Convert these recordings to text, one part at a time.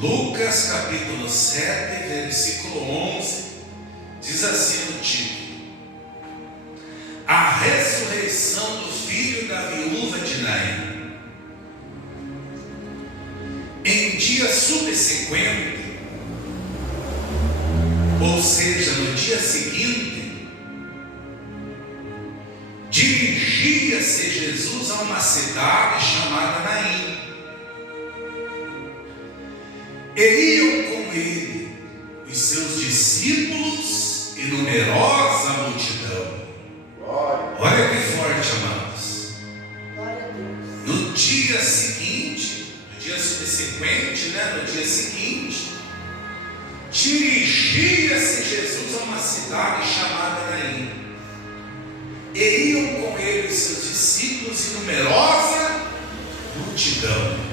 Lucas capítulo 7, versículo 11, diz assim no título: A ressurreição do filho da viúva de Naim. Em dia subsequente, ou seja, no dia seguinte, dirigia-se Jesus a uma cidade chamada Naim. E iam com ele os seus discípulos e numerosa multidão. Olha que forte, amados. No dia seguinte, no dia subsequente, no dia seguinte, dirigia-se Jesus a uma cidade chamada Naim. E iam com ele os seus discípulos e numerosa multidão.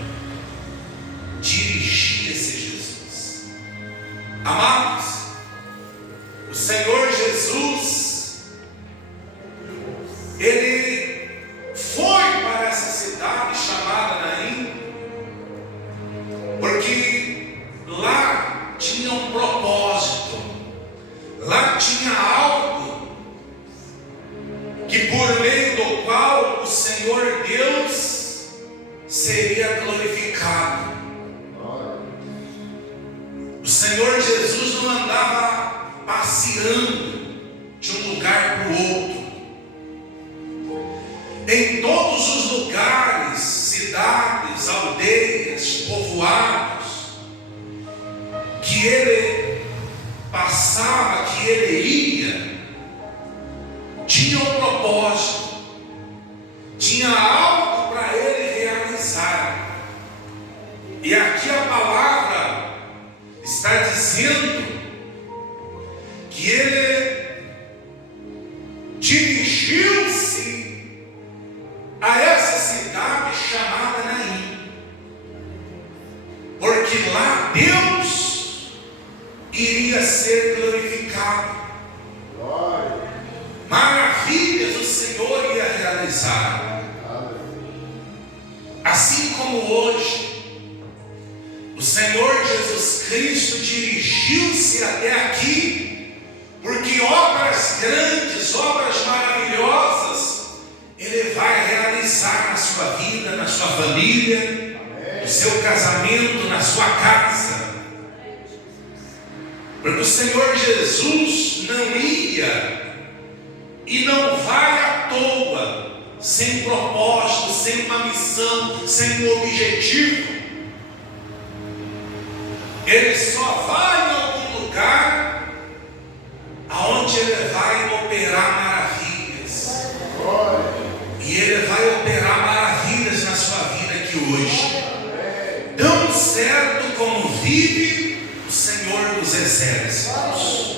Dirigia-se Jesus. Amados, o Senhor Jesus, Ele foi para essa cidade chamada Naim, porque lá tinha um propósito, lá tinha algo que por meio do qual o Senhor Deus seria glorificado. O Senhor Jesus não andava passeando de um lugar para o outro. Em todos os lugares, cidades, aldeias, povoados, que ele passava, que ele ia, tinha um propósito, tinha algo para ele realizar. E aqui a palavra está dizendo que ele dirigiu-se a essa cidade chamada Naim, porque lá Deus iria ser glorificado. Maravilhas o Senhor ia realizar. Assim como hoje o Senhor Jesus Cristo dirigiu-se até aqui, porque obras grandes, obras maravilhosas, Ele vai realizar na sua vida, na sua família, no seu casamento, na sua casa. Porque o Senhor Jesus não ia e não vai à toa, sem propósito, sem uma missão, sem um objetivo. Ele só vai em algum lugar aonde ele vai operar maravilhas. E ele vai operar maravilhas na sua vida aqui hoje. Tão certo como vive o Senhor dos Exércitos.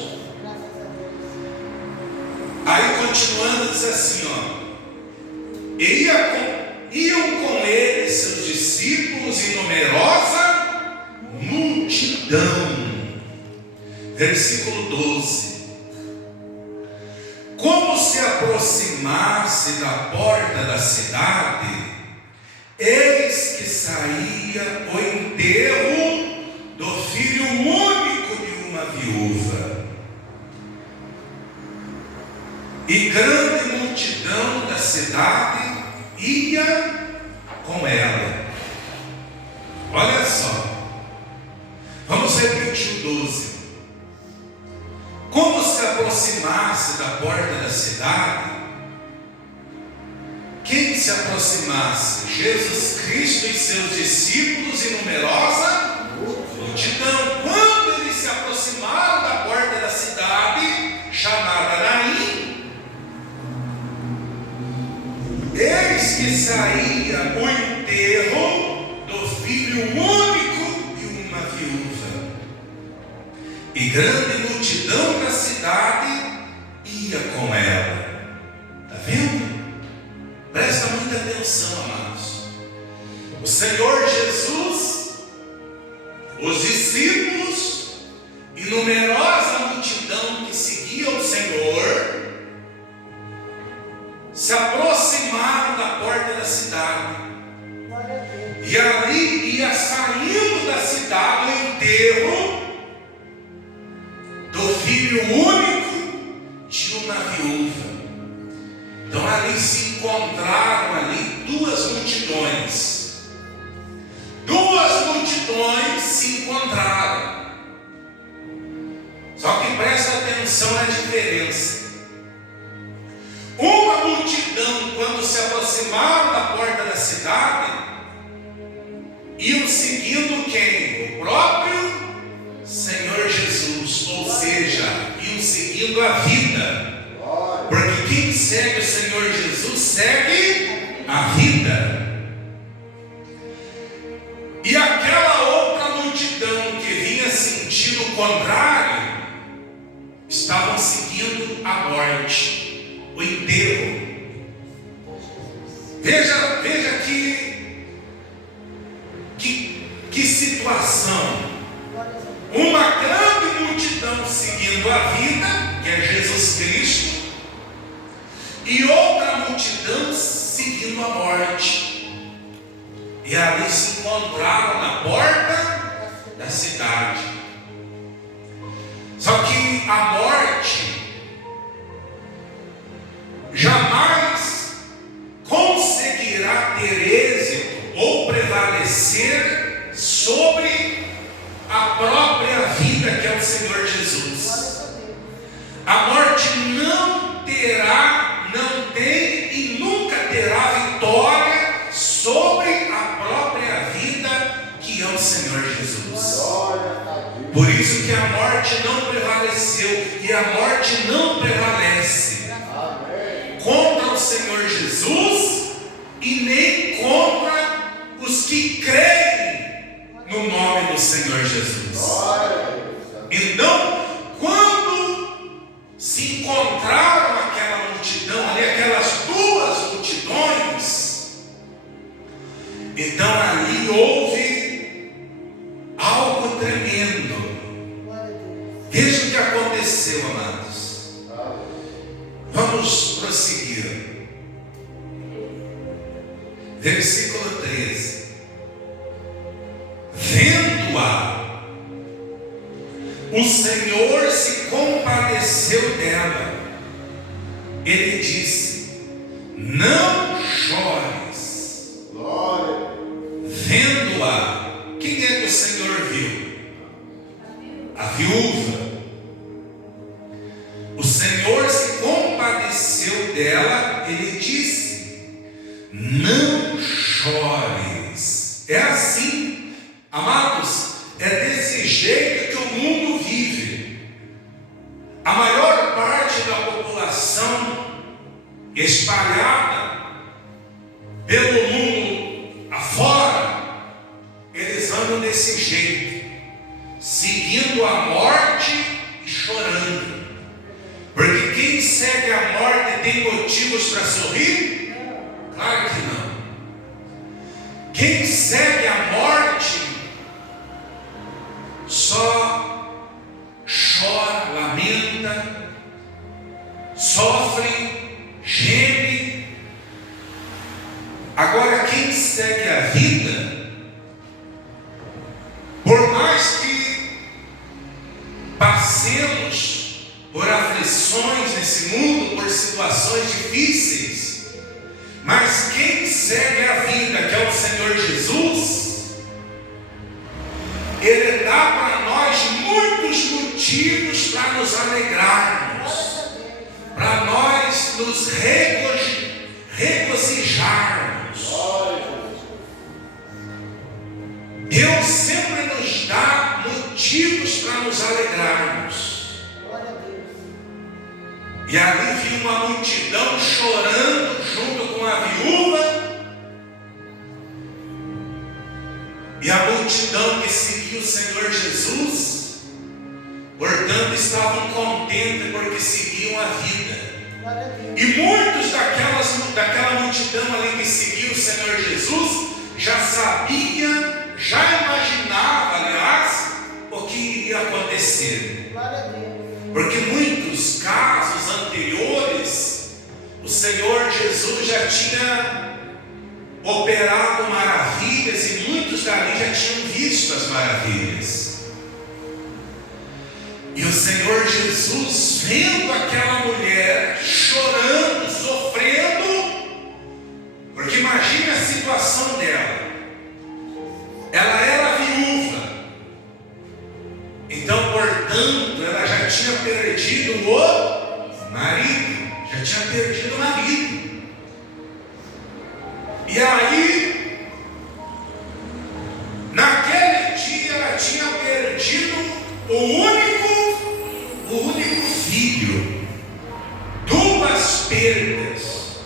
Aí continuando diz assim, iam com ele seus discípulos e numerosa multidão. Versículo 12. Como se aproximasse da porta da cidade, eis que saía o enterro do filho único de uma viúva, e grande multidão da cidade ia com ela. Olha só, vamos repetir o 12. Como se aproximasse da porta da cidade, quem se aproximasse? Jesus Cristo e seus discípulos e numerosa multidão. Quando eles se aproximaram da porta da cidade chamada Naim, eis que saía o enterro do filho único de uma viúva, e grande multidão da cidade ia com ela. Está vendo? Presta muita atenção, amados. O Senhor Jesus, os discípulos e numerosa multidão que seguia o Senhor se aproximaram da porta da cidade. E ali ia saindo da cidade dado o enterro do filho único de uma viúva. Então ali se encontraram ali duas multidões. Duas multidões se encontraram. Só que presta atenção na diferença. Uma multidão, quando se aproximaram da porta da cidade, iam seguindo quem? O próprio Senhor Jesus. Ou seja, iam seguindo a vida. Porque quem segue o Senhor Jesus segue a vida. E aquela outra multidão que vinha sentindo o contrário, estavam seguindo a morte, o enterro. Veja que situação. Uma grande multidão seguindo a vida, que é Jesus Cristo, e outra multidão seguindo a morte. E ali se encontraram na porta da cidade. Só que a morte jamais conseguirá ter êxito ou prevalecer sobre a própria vida, que é o Senhor Jesus. A morte não tem e nunca terá vitória sobre a própria vida, que é o Senhor Jesus. Por isso que a morte não prevaleceu e a morte não prevalece contra o Senhor Jesus e nem contra os que creem no nome do Senhor Jesus. Então, quando se encontraram aquela multidão ali, aquelas duas multidões, então ali houve algo tremendo. Veja o que aconteceu, amados. Vamos prosseguir. Versículo 13. Vendo-a, o Senhor se compadeceu dela. Ele disse: não chores. Vendo-a, quem é que o Senhor viu? A viúva. O Senhor se compadeceu dela. Ele disse: não chores. É assim, amados, é desse jeito que o mundo vive. A maior parte da população espalhada pelo mundo afora, eles andam desse jeito, seguindo a morte e chorando. Porque quem segue a morte tem motivos para sorrir? Claro que não. Quem segue a morte só chora, lamenta, sofre, geme. Agora quem segue a vida, por mais que passemos por aflições nesse mundo, por situações difíceis, mas quem segue a vida, que é o Senhor Jesus, Ele dá para nós muitos motivos para nos alegrarmos, para nós nos regozijarmos. Deus sempre nos dá motivos para nos alegrarmos. E ali vi uma multidão chorando junto com a viúva. E a multidão que seguiu o Senhor Jesus, portanto, estavam contentes porque seguiam a vida. E muitos daquela multidão ali que seguiu o Senhor Jesus já sabia, já imaginava, aliás, o que iria acontecer. Porque muitos casos anteriores, o Senhor Jesus já tinha operado maravilhas e muitos dali já tinham visto as maravilhas. E o Senhor Jesus, vendo aquela mulher chorando, sofrendo, porque imagine a situação dela. Ela era viúva, então, portanto, ela já tinha perdido o marido, já tinha perdido o marido. E aí, naquele dia, ela tinha perdido o único filho. Duas perdas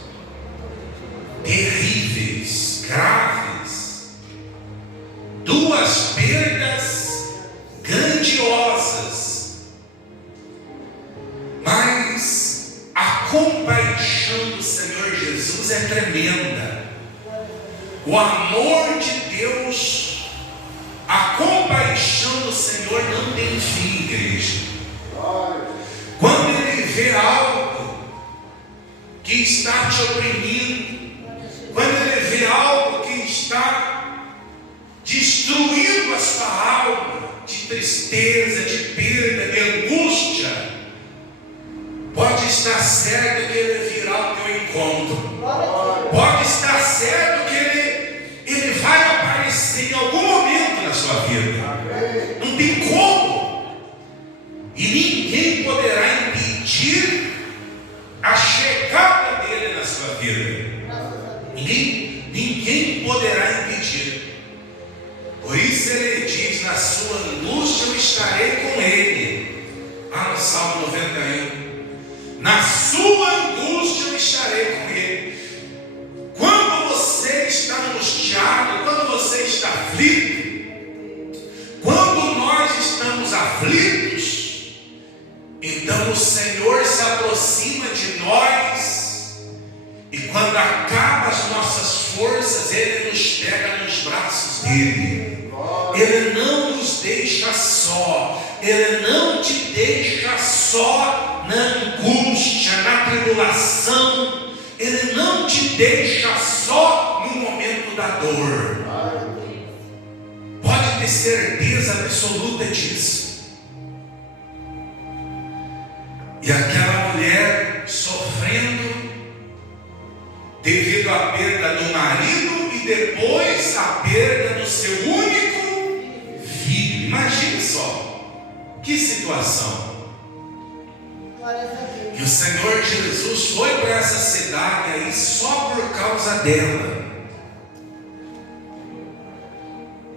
terríveis, graves. Duas perdas grandiosas. Mas a compaixão do Senhor Jesus é tremenda. O amor de Deus, a compaixão do Senhor não tem fim, igreja. Quando Ele vê algo que está te oprimindo, quando Ele vê algo que está destruindo a sua alma, de tristeza, de perda, de angústia, pode estar certo que Ele virá ao teu encontro. Pode estar certo que Ele vai aparecer em algum momento na sua vida. Não tem como. E ninguém poderá impedir a chegada dele na sua vida. Ninguém poderá impedir. Por isso Ele diz: na sua angústia eu estarei com Ele. No Salmo 91. Na sua angústia eu estarei com Ele. Quando você está angustiado, quando você está aflito, quando nós estamos aflitos, então o Senhor se aproxima de nós, e quando acabam as nossas forças, Ele nos pega nos braços dEle. Ele não nos deixa só. Ele não te deixa só na angústia, na tribulação. Ele não te deixa só no momento da dor. Pode ter certeza absoluta disso. E aquela mulher sofrendo devido à perda do marido e depois à perda do seu único filho. Imagine só, que situação. E o Senhor Jesus foi para essa cidade aí só por causa dela.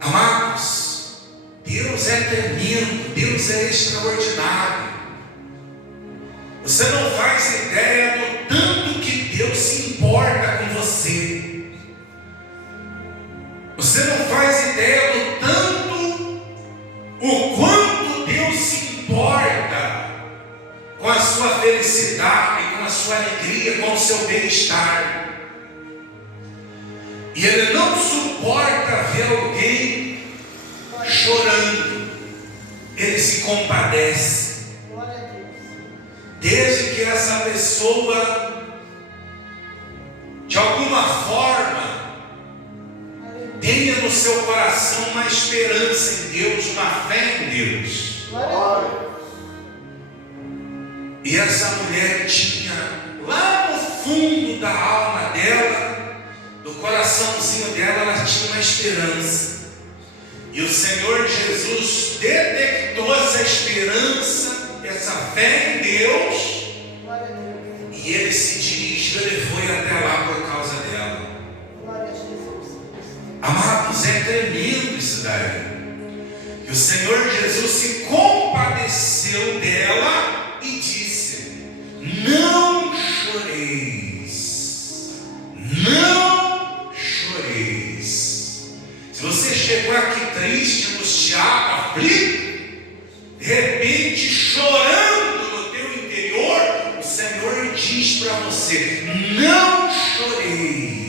Amados, Deus é tremendo, Deus é extraordinário. Você não faz ideia do tanto que Deus se importa com você. Você não faz ideia do tanto, o quanto Deus se importa com a sua felicidade, com a sua alegria, com o seu bem-estar. E Ele não suporta ver alguém chorando. Ele se compadece. Desde que essa pessoa, de alguma forma, tenha no seu coração uma esperança em Deus, uma fé em Deus. E essa mulher tinha lá no fundo da alma dela, do coraçãozinho dela, ela tinha uma esperança. E o Senhor Jesus detectou essa esperança, essa fé em Deus, e Ele se dirigiu, Ele foi até lá por causa dela. Amados, é tremendo isso daí. E o Senhor Jesus se compadeceu dela e disse: não choreis, não choreis. Se você chegou aqui triste, angustiado, aflito, de repente chorando no teu interior, o Senhor diz para você: não choreis.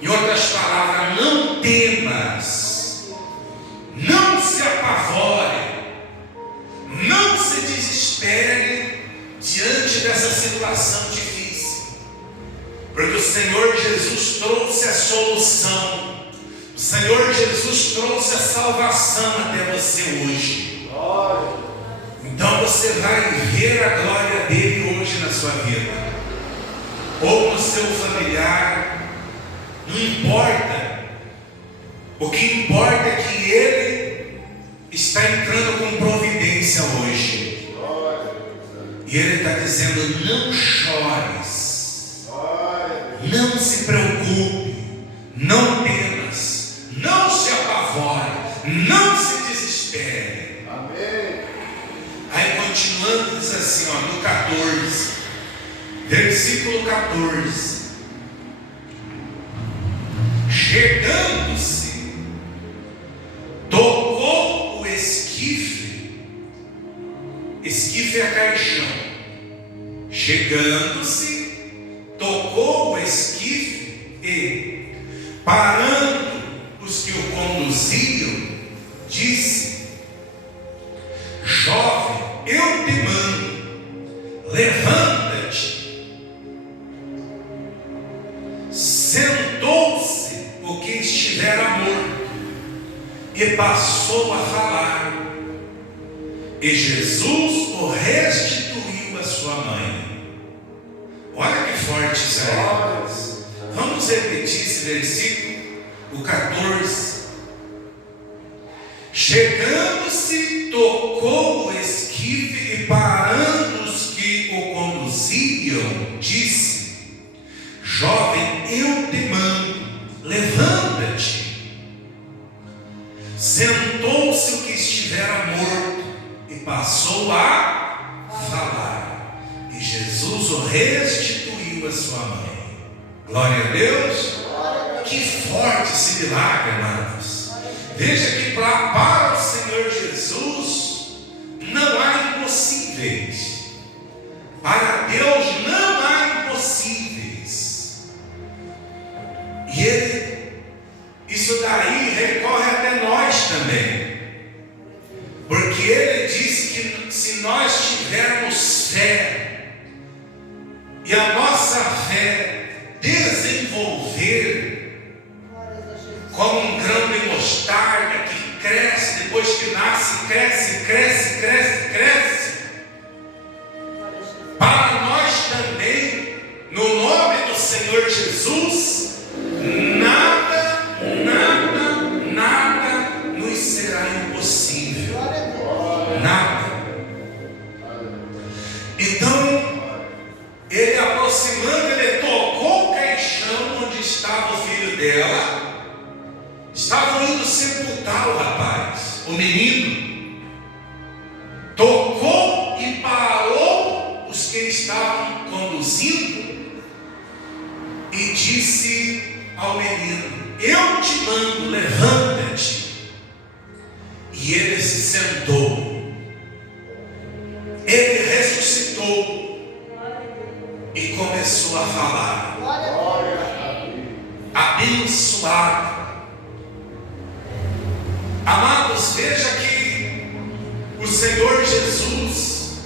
Em outras palavras, não temas, não se apavore, não se desespere diante dessa situação difícil, porque o Senhor Jesus trouxe a solução. O Senhor Jesus trouxe a salvação até você hoje. Então você vai ver a glória dele hoje na sua vida, ou no seu familiar. Não importa. O que importa é que ele está entrando com providência hoje. E ele está dizendo: não chores, não se preocupe, não temas, não se apavore, não se desespere. Amém. Aí continuando, diz assim, ó, no 14, versículo 14: chegando-se, tocou o esquife. Esquife é caixão. Chegando-se, tocou o esquife e, parando os que o conduziam, disse: jovem, eu te mando, levanta-te. Sentou-se o que estivera morto e passou a falar, e Jesus o restituiu à sua mãe. Olha que forte isso aí. Vamos repetir esse versículo, o 14. Chegando-se, tocou o esquife e, parando os que o conduziam, disse: jovem, eu te mando, levanta-te. Sentou-se o que estivera morto e passou a falar, e Jesus o restituiu à sua mãe. Glória a Deus. Que forte esse milagre, amados. Veja que para o Senhor Jesus não há impossíveis. Para Deus não há impossíveis. E isso daí recorre até nós também. Porque ele disse que se nós tivermos fé, e a nossa fé desenvolver como um grão de mostarda que cresce, depois que nasce, cresce, cresce, cresce, cresce. Para nós também, no nome do Senhor Jesus, nada, nada, nada nos será impossível. Nada. Então, ele aproximando, ele tocou o caixão onde estava o filho dela. Estavam indo sepultar o rapaz, o menino. Tocou e parou os que estavam conduzindo e disse ao menino: eu te mando, levanta-te. E ele se sentou. Ele ressuscitou e começou a falar, abençoado. Amados, veja que o Senhor Jesus,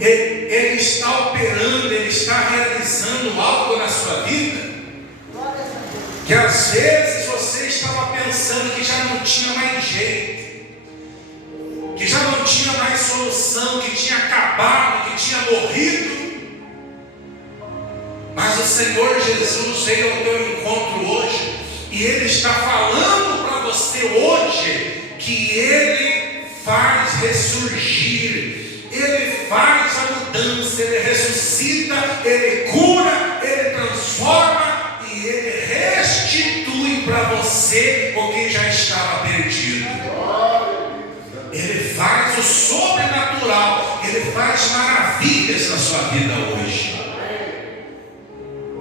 Ele está operando, Ele está realizando algo na sua vida, que às vezes você estava pensando que já não tinha mais jeito, que já não tinha mais solução, que tinha acabado, que tinha morrido. Mas o Senhor Jesus veio ao teu encontro hoje, e Ele está falando para você hoje que Ele faz ressurgir, Ele faz a mudança, Ele ressuscita, Ele cura, Ele transforma e Ele restitui para você o que já estava perdido. Ele faz o sobrenatural, Ele faz maravilhas na sua vida hoje.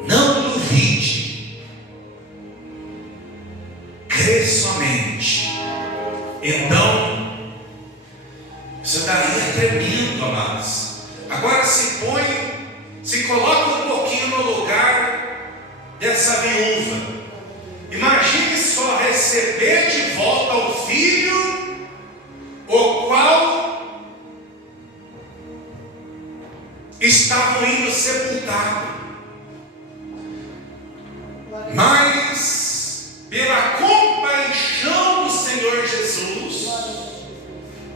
Não duvide, crê somente. Então, isso daí é tremendo, amados. Agora se coloca um pouquinho no lugar dessa viúva. Imagine só receber de volta o filho, o qual estavam indo sepultado.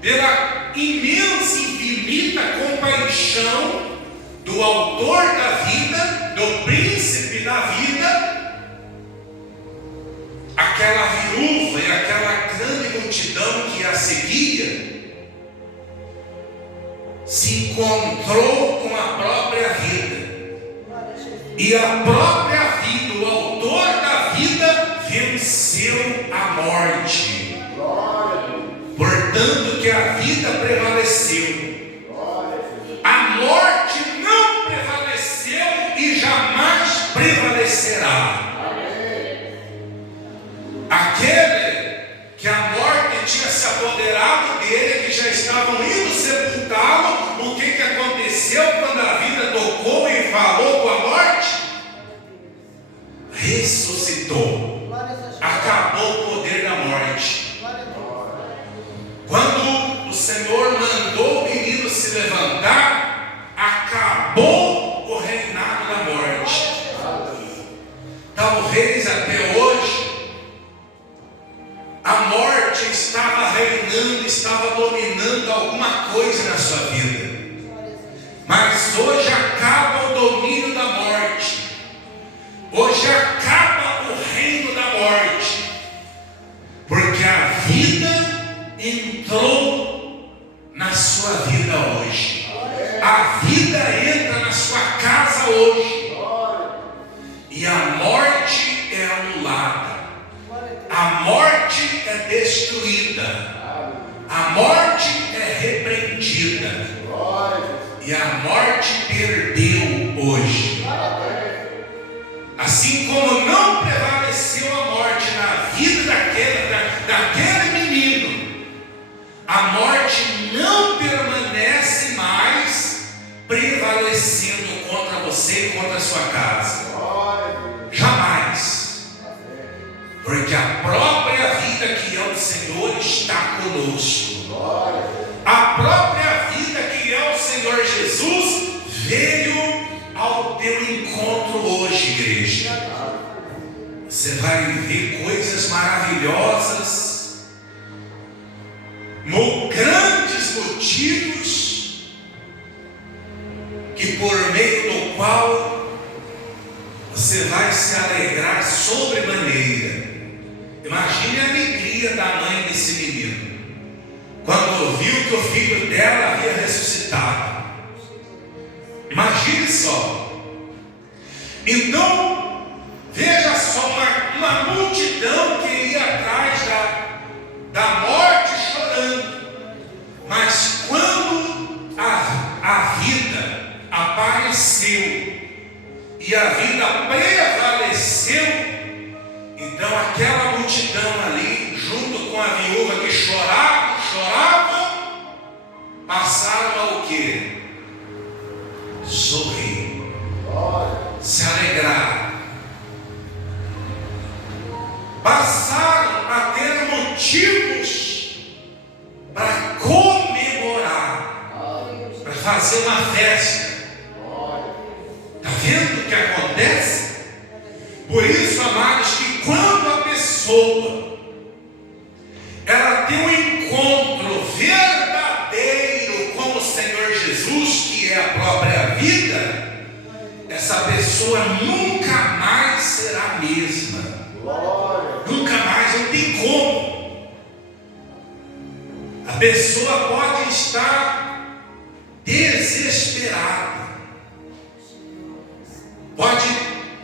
pela imensa e infinita compaixão do autor da vida, do príncipe da vida, aquela viúva e aquela grande multidão que a seguia, se encontrou com a própria vida. E a própria vida, o autor da vida, venceu a morte. Portanto, que a vida prevaleceu. A morte não prevaleceu e jamais prevalecerá. Aquele que a morte tinha se apoderado dele, que já estavam indo sepultá-lo, o que aconteceu quando a vida tocou e falou com a morte? Ressuscitou. Acabou o poder da morte. Quando o Senhor mandou o menino se levantar, acabou o reinado da morte. Talvez até hoje a morte estava reinando, estava dominando alguma coisa na sua vida. Mas hoje acaba o domínio da morte. Hoje acaba o reino da morte. Porque a vida entrou na sua vida hoje. A vida entra na sua casa hoje. E a morte é anulada. A morte é destruída. A morte é repreendida. E a morte perdeu hoje. Assim como não prevaleceu a morte na vida daquele menino, a morte não permanece mais prevalecendo contra você e contra a sua casa. Jamais. Porque a própria vida que é o Senhor está conosco. A própria vida que é o Senhor Jesus veio ao teu encontro hoje, igreja. Você vai viver coisas maravilhosas, grandes motivos, que por meio do qual você vai se alegrar sobremaneira. Imagine a alegria da mãe desse menino, quando ouviu que o filho dela havia ressuscitado. Imagine só. Então, veja só uma multidão que ia atrás da morte chorando. Mas quando a vida apareceu e a vida prevaleceu, então aquela multidão ali, junto com a viúva que chorava, passaram a o quê? Sorrir, se alegrar, passaram a ter motivos para comemorar, para fazer uma festa. Está vendo o que acontece? Por isso, amados, que quando a pessoa ela tem um encontro verdadeiro com o Senhor Jesus, que é a própria vida, essa pessoa nunca mais será a mesma. Nunca mais, não tem como. A pessoa pode estar desesperada, pode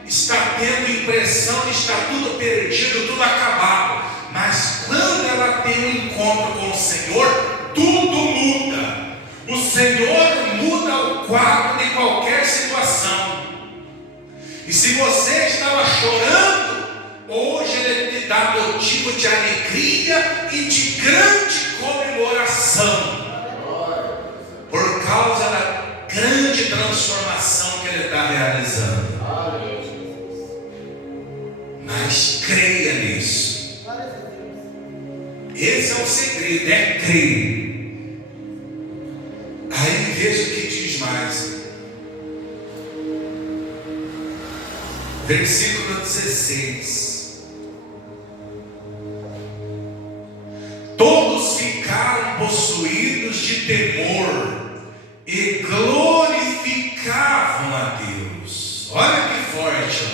estar tendo a impressão de estar tudo perdido, tudo acabado, mas quando ela tem um encontro com o Senhor, tudo muda. O Senhor muda o quadro de qualquer situação. E se você estava chorando, hoje Ele te dá motivo de alegria e de grande comemoração, por causa da grande transformação que Ele está realizando. Mas creia nisso. Esse é o segredo, é crer. Aí veja o que diz mais. Versículo 16. Todos ficaram possuídos de temor e glorificavam a Deus. Olha que forte.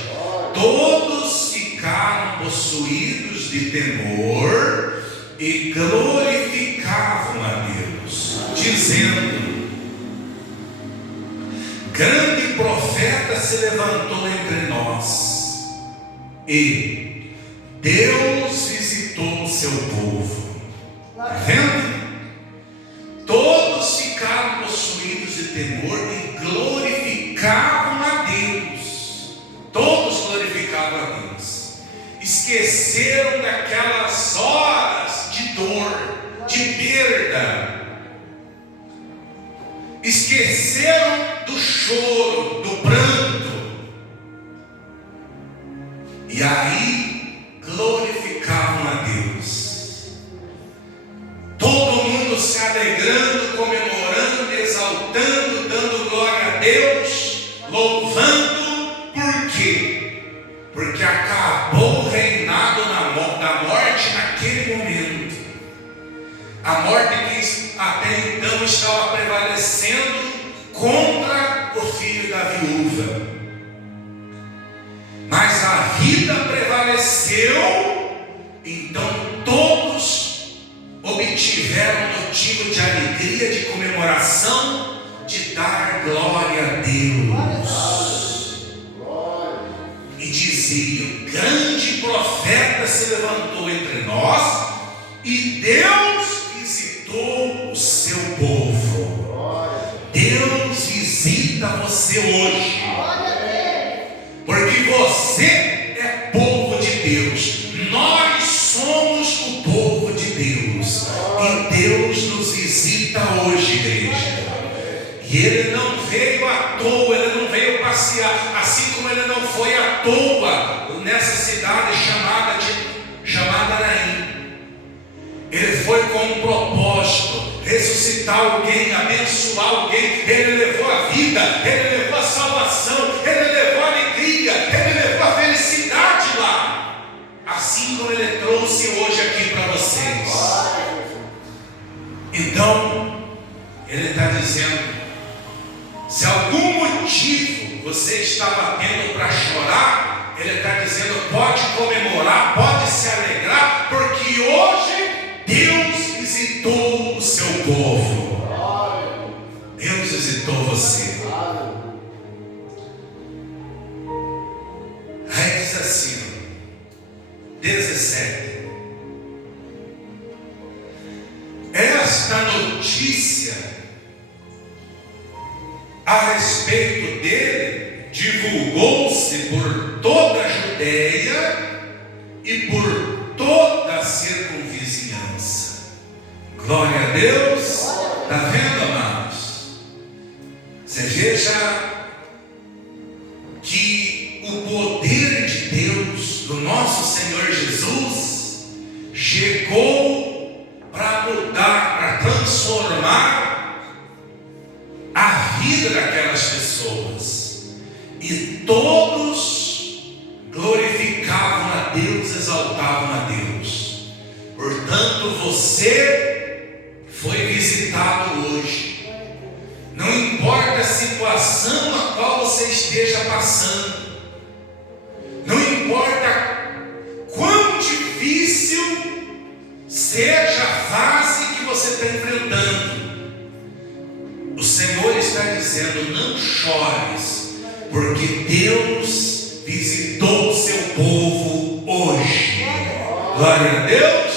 Todos ficaram possuídos de temor e glorificavam a Deus, dizendo: grande profeta se levantou entre nós, e Deus visitou o seu povo. Está vendo? Todos ficaram possuídos de temor e glorificavam a Deus. Todos glorificavam a Deus. Esqueceram daquelas horas de dor, de perda. Esqueceram do choro, do pranto. E aí glorificavam a Deus. Todo mundo se alegrando, comemorando, exaltando, dando glória a Deus, louvando. Por quê? Porque acabou o reinado da morte naquele momento. A morte que até então estava prevalecendo contra o filho da viúva. Mas a vida prevaleceu, então todos obtiveram motivo de alegria, de comemoração, de dar glória a Deus. E diziam: grande profeta se levantou entre nós, e Deus visitou o seu povo. Deus visita você hoje, porque você é povo de Deus. Nós somos o povo de Deus, e Deus nos visita hoje, igreja. E Ele não veio à toa, Ele não veio passear, assim como Ele não foi à toa nessa cidade chamada Naim. Ele foi com um propósito: ressuscitar alguém, abençoar alguém. Ele levou a vida, Ele levou a salvação, Ele levou a alegria, Ele levou a felicidade lá, assim como Ele trouxe hoje aqui para vocês. Então Ele está dizendo: se algum motivo você estava tendo para chorar, Ele está dizendo: pode comemorar, pode se alegrar, porque hoje Deus visitou o seu povo. Deus visitou você. Aí diz assim, 17: esta notícia a respeito dele divulgou-se por toda a Judeia e por toda a circunvizinhança. Glória a Deus. Está vendo, amados? Você veja que o poder de Deus, do nosso Senhor Jesus, chegou para mudar, para transformar a vida daquelas pessoas. E todos glorificavam a Deus, exaltavam a Deus. Portanto, você foi visitado hoje. Não importa a situação a qual você esteja passando, não importa quão difícil seja a fase que você está enfrentando, o Senhor está dizendo: não chores, porque Deus visitou o seu povo hoje. Glória a Deus.